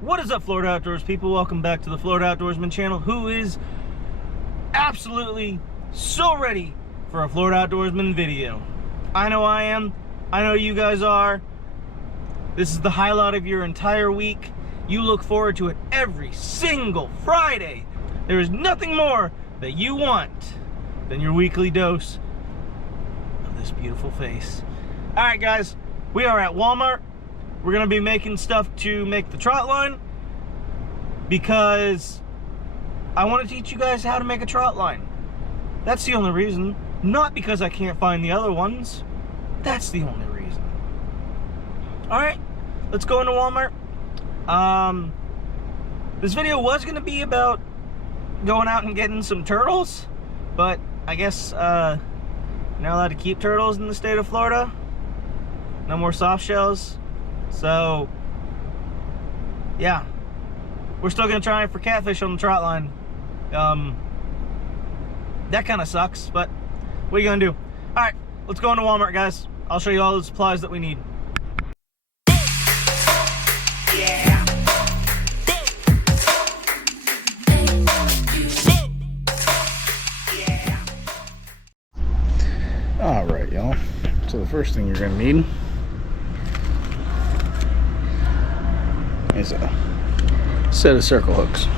What is up, Florida Outdoors people? Welcome back to the Florida Outdoorsman channel, who is absolutely so ready for a Florida Outdoorsman video. I know I am. I know you guys are. This is the highlight of your entire week. You look forward to it every single Friday. There is nothing more that you want than your weekly dose of this beautiful face. All right, guys, we are at Walmart. We're gonna be making stuff to make the trot line because I want to teach you guys how to make a trot line. That's the only reason. Not because I can't find the other ones. That's the only reason. All right, let's go into Walmart. This video was gonna be about going out and getting some turtles, but I guess you're not allowed to keep turtles in the state of Florida. No more soft shells. So, yeah, we're still gonna try for catfish on the trot line. That kind of sucks, but what are you gonna do? All right, let's go into Walmart, guys. I'll show you all the supplies that we need. Yeah. All right, y'all. So the first thing you're gonna need is a set of circle hooks.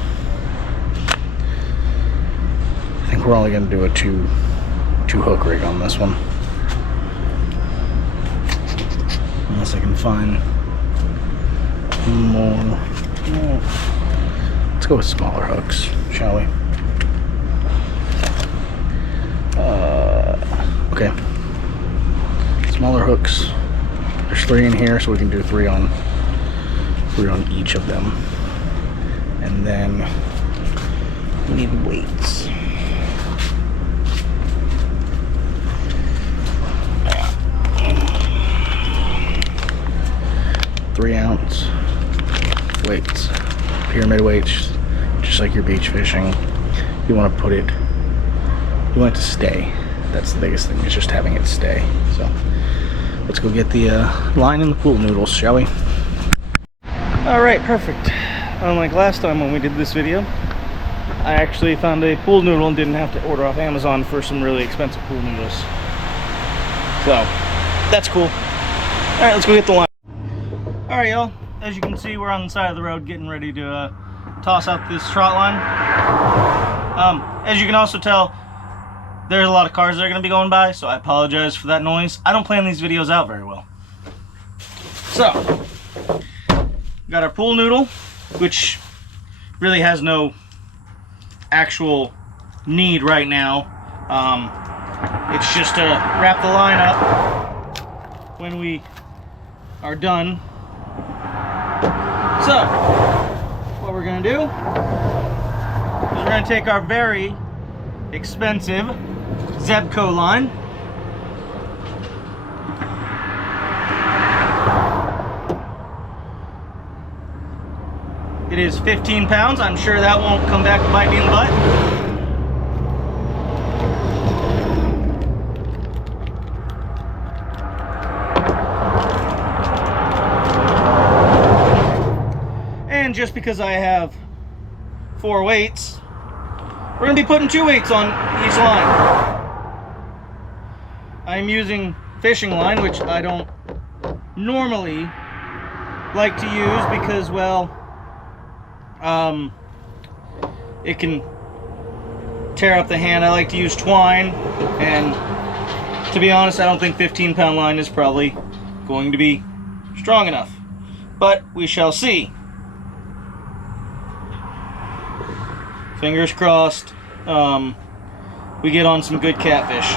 I think we're only going to do a two hook rig on this one, unless I can find more. Let's go with smaller hooks, shall we? Okay. Smaller hooks. There's 3 in here, so we can do 3 on each of them. And then we need weights. 3-ounce weights, pyramid weights, just like your beach fishing. You want to you want it to stay. That's the biggest thing, is just having it stay. So let's go get the line and the pool noodles, shall we? All right, perfect. Unlike last time when we did this video, I actually found a pool noodle and didn't have to order off Amazon for some really expensive pool noodles. So that's cool. All right, let's go get the line. All right, y'all. As you can see, we're on the side of the road getting ready to toss out this trot line. As you can also tell, there's a lot of cars that are going to be going by, so I apologize for that noise. I don't plan these videos out very well. So, got our pool noodle, which really has no actual need right now. It's just to wrap the line up when we are done. So, what we're going to do is we're going to take our very expensive Zebco line. It is 15 pounds. I'm sure that won't come back and bite me in the butt. And just because I have 4 weights, we're going to be putting 2 weights on each line. I'm using fishing line, which I don't normally like to use because, well, it can tear up the hand. I like to use twine, and to be honest, I don't think 15-pound line is probably going to be strong enough, but we shall see. Fingers crossed we get on some good catfish.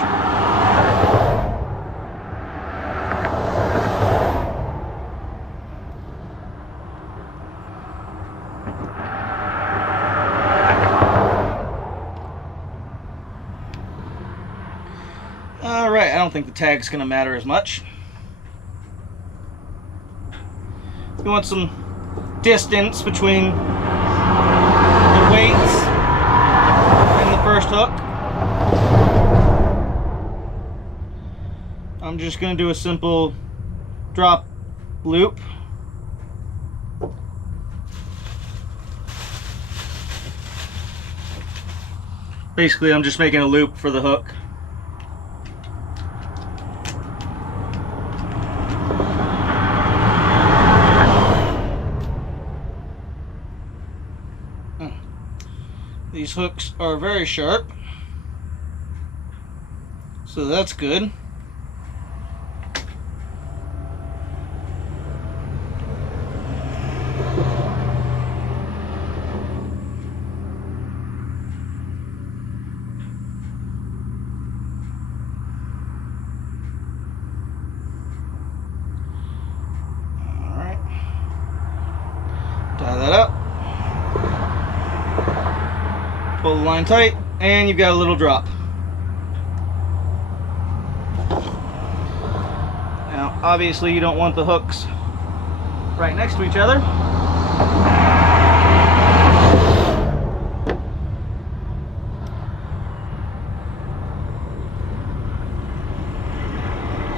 Alright, I don't think the tag's going to matter as much. You want some distance between the weights and the first hook. I'm just going to do a simple drop loop. Basically, I'm just making a loop for the hook. These hooks are very sharp, so that's good. Alright. Tie that up. Pull the line tight, and you've got a little drop. Now, obviously, you don't want the hooks right next to each other.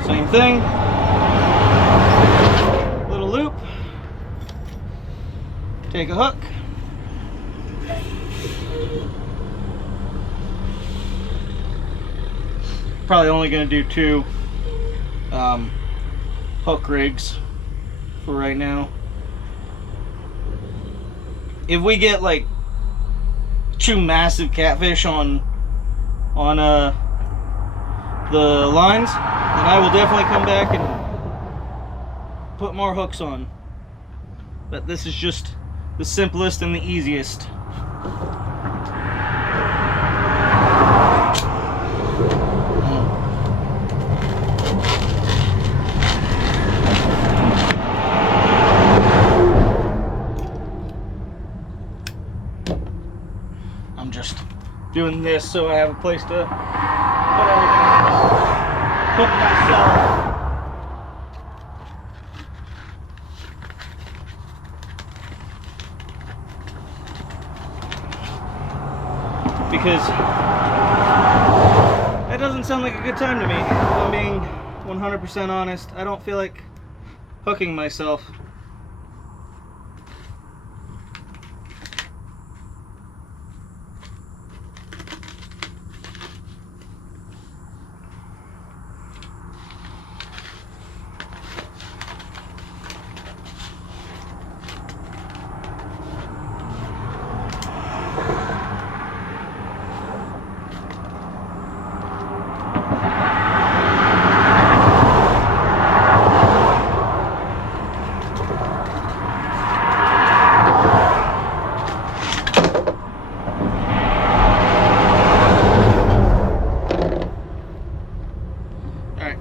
Same thing. Little loop. Take a hook. Probably only going to do 2 hook rigs for right now. If we get like 2 massive catfish on the lines, then I will definitely come back and put more hooks on. But this is just the simplest and the easiest. I'm just doing this so I have a place to put everything else. Hook myself. Because that doesn't sound like a good time to me. If I'm being 100% honest, I don't feel like hooking myself.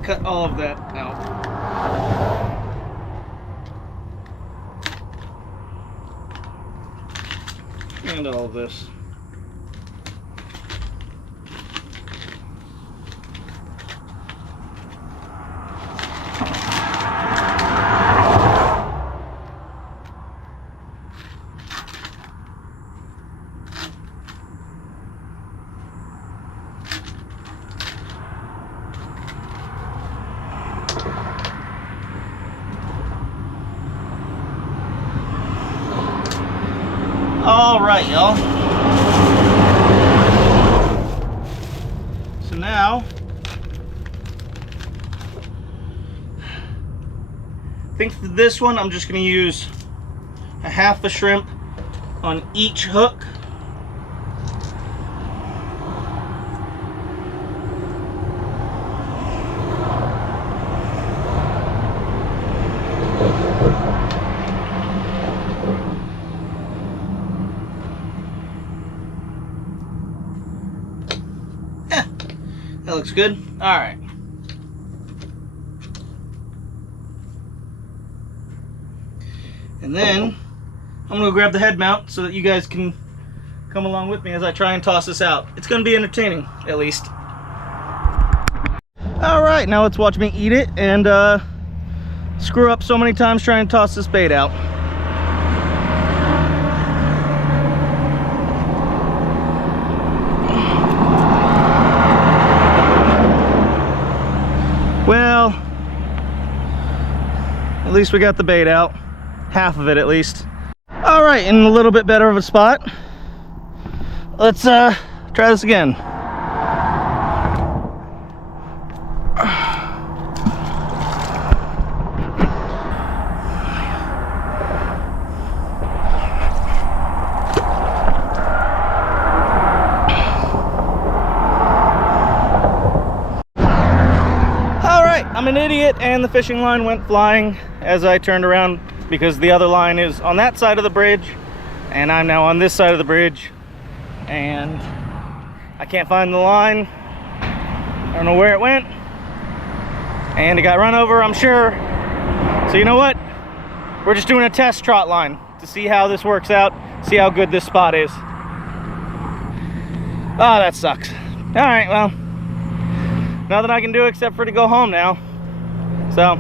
Cut all of that out. And all of this. All right, y'all. So now, I think for this one, I'm just going to use a half a shrimp on each hook. That looks good. All right. And then I'm gonna grab the head mount so that you guys can come along with me as I try and toss this out. It's gonna be entertaining, at least. All right, now let's watch me eat it and screw up so many times trying to toss this bait out. Well, at least we got the bait out. Half of it, at least. All right, in a little bit better of a spot. Let's Try this again. I'm an idiot, and the fishing line went flying as I turned around because the other line is on that side of the bridge and I'm now on this side of the bridge and I can't find the line. I don't know where it went and it got run over, I'm sure. So you know what? We're just doing a test trot line to see how this works out, see how good this spot is. Oh, that sucks. All right, well, nothing I can do except for to go home now. So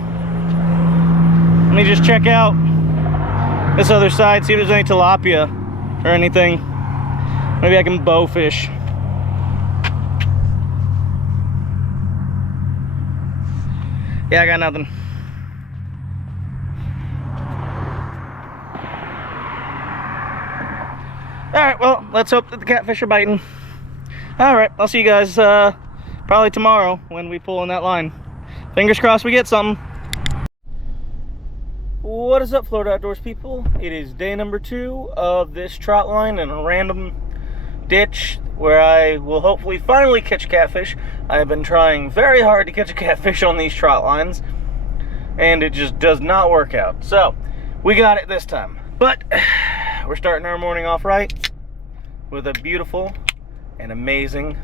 let me just check out this other side, see if there's any tilapia or anything. Maybe I can bow fish. Yeah, I got nothing. All right, well, let's hope that the catfish are biting. All right, I'll see you guys probably tomorrow when we pull in that line. Fingers crossed we get something. What is up, Florida Outdoors people? It is day number 2 of this trot line in a random ditch where I will hopefully finally catch catfish. I have been trying very hard to catch a catfish on these trot lines and it just does not work out. So we got it this time, but we're starting our morning off right with a beautiful and amazing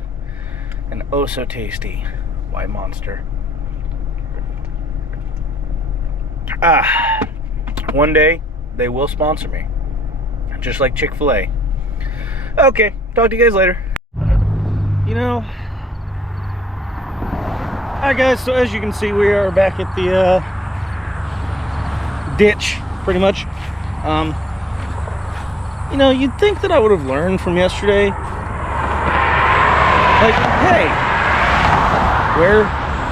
and oh so tasty white monster. One day they will sponsor me, just like Chick-fil-A. Okay, talk to you guys later. You know, alright guys, so as you can see, we are back at the ditch, pretty much. You know, you'd think that I would have learned from yesterday. Like, hey, wear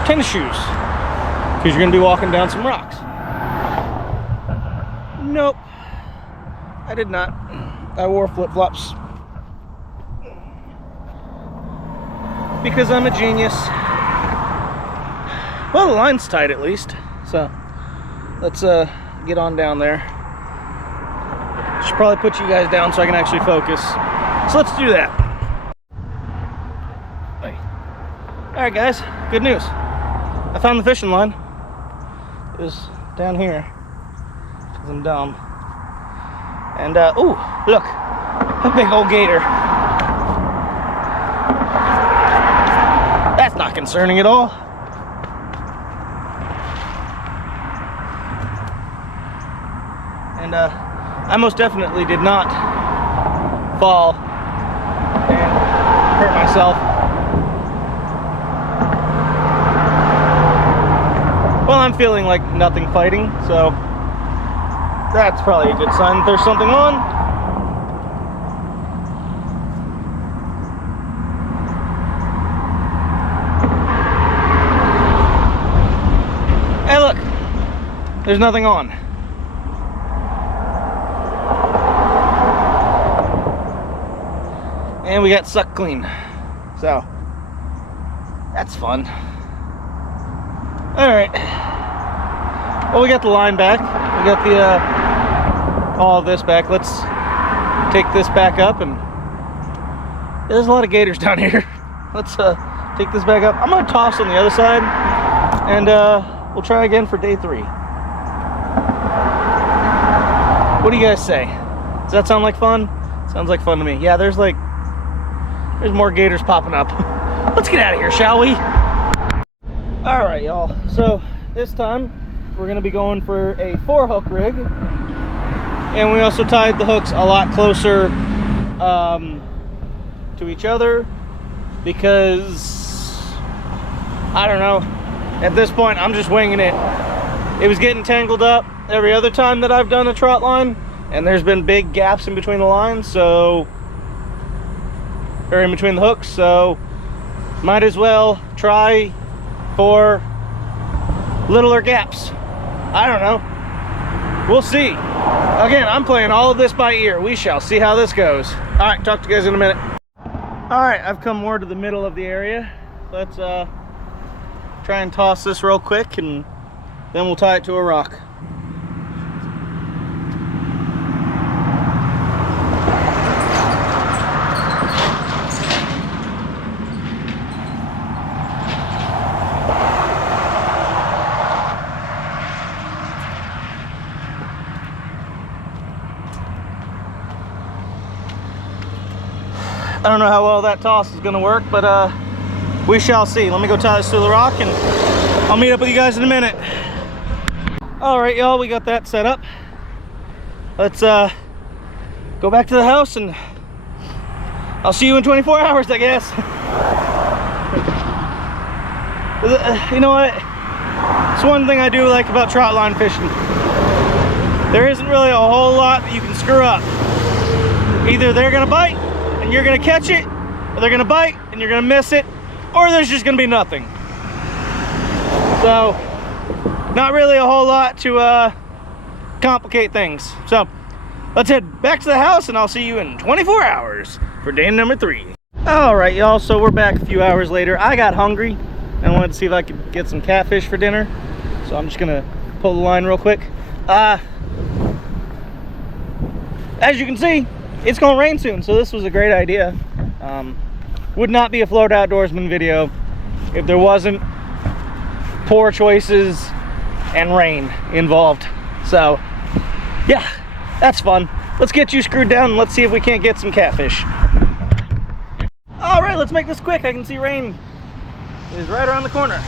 tennis shoes, because you're going to be walking down some rocks. Nope, I did not. I wore flip-flops. Because I'm a genius. Well, the line's tight at least, so let's get on down there. Should probably put you guys down so I can actually focus. So let's do that. Alright guys, good news. I found the fishing line. It was down here, because I'm dumb. And ooh, look, a big old gator. That's not concerning at all. And I most definitely did not fall and hurt myself. Well, I'm feeling like nothing fighting, so that's probably a good sign that there's something on. Hey, look, there's nothing on. And we got sucked clean, so that's fun. All right, well, we got the line back. We got the all of this back. Let's take this back up, and there's a lot of gators down here. Let's take this back up. I'm gonna toss on the other side, and we'll try again for day 3. What do you guys say? Does that sound like fun? Sounds like fun to me. Yeah, there's more gators popping up. Let's get out of here, shall we? All right, y'all. So this time we're gonna be going for a 4-hook rig, and we also tied the hooks a lot closer to each other because I don't know. At this point, I'm just winging it. It was getting tangled up every other time that I've done a trot line, and there's been big gaps in between the lines, so or in between the hooks, so might as well try for littler gaps. I don't know. We'll see. Again, I'm playing all of this by ear. We shall see how this goes. All right, talk to you guys in a minute. All right, I've come more to the middle of the area. Let's try and toss this real quick, and then we'll tie it to a rock. I don't know how well that toss is gonna work, but we shall see. Let me go tie this to the rock and I'll meet up with you guys in a minute. All right, y'all, we got that set up. Let's go back to the house and I'll see you in 24 hours, I guess. You know what? It's one thing I do like about trot line fishing. There isn't really a whole lot that you can screw up. Either they're gonna bite and you're gonna catch it, or they're gonna bite and you're gonna miss it, or there's just gonna be nothing. So, not really a whole lot to complicate things. So, let's head back to the house and I'll see you in 24 hours for day number 3. All right, y'all, so we're back a few hours later. I got hungry and wanted to see if I could get some catfish for dinner. So I'm just gonna pull the line real quick. As you can see, it's gonna rain soon, so this was a great idea. Would not be a Florida Outdoorsman video if there wasn't poor choices and rain involved. So yeah, that's fun. Let's get you screwed down and let's see if we can't get some catfish. All right, let's make this quick. I can see rain is right around the corner.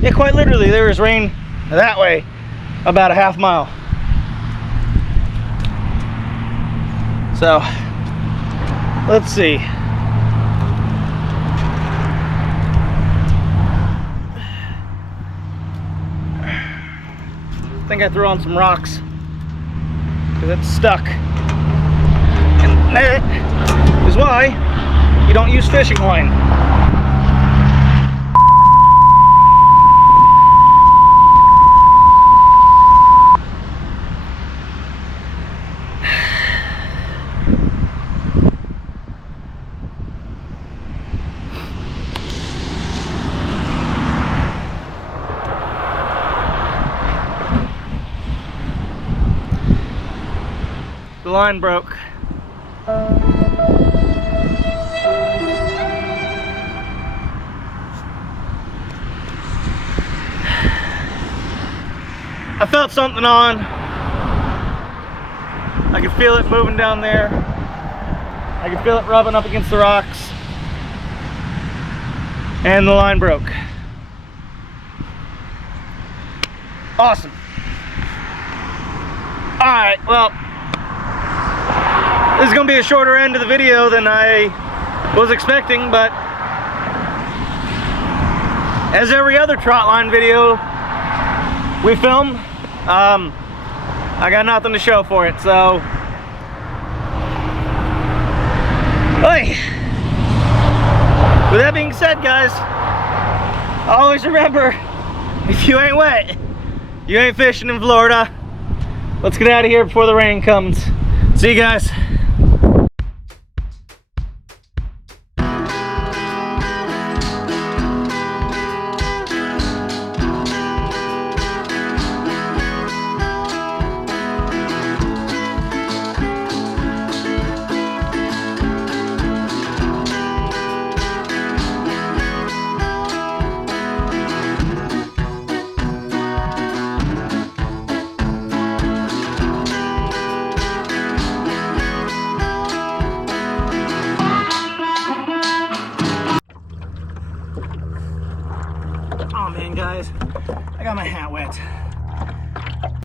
Yeah, quite literally, there is rain that way about a half mile. So, let's see. I think I threw on some rocks because it's stuck. And that is why you don't use fishing line. The line broke. I felt something on. I could feel it moving down there. I could feel it rubbing up against the rocks. And the line broke. Awesome. Alright, well, this is going to be a shorter end of the video than I was expecting, but as every other trot line video we film, I got nothing to show for it, so hey. With that being said, guys, always remember, if you ain't wet, you ain't fishing in Florida. Let's get out of here before the rain comes. See you guys. Oh man, guys, I got my hat wet.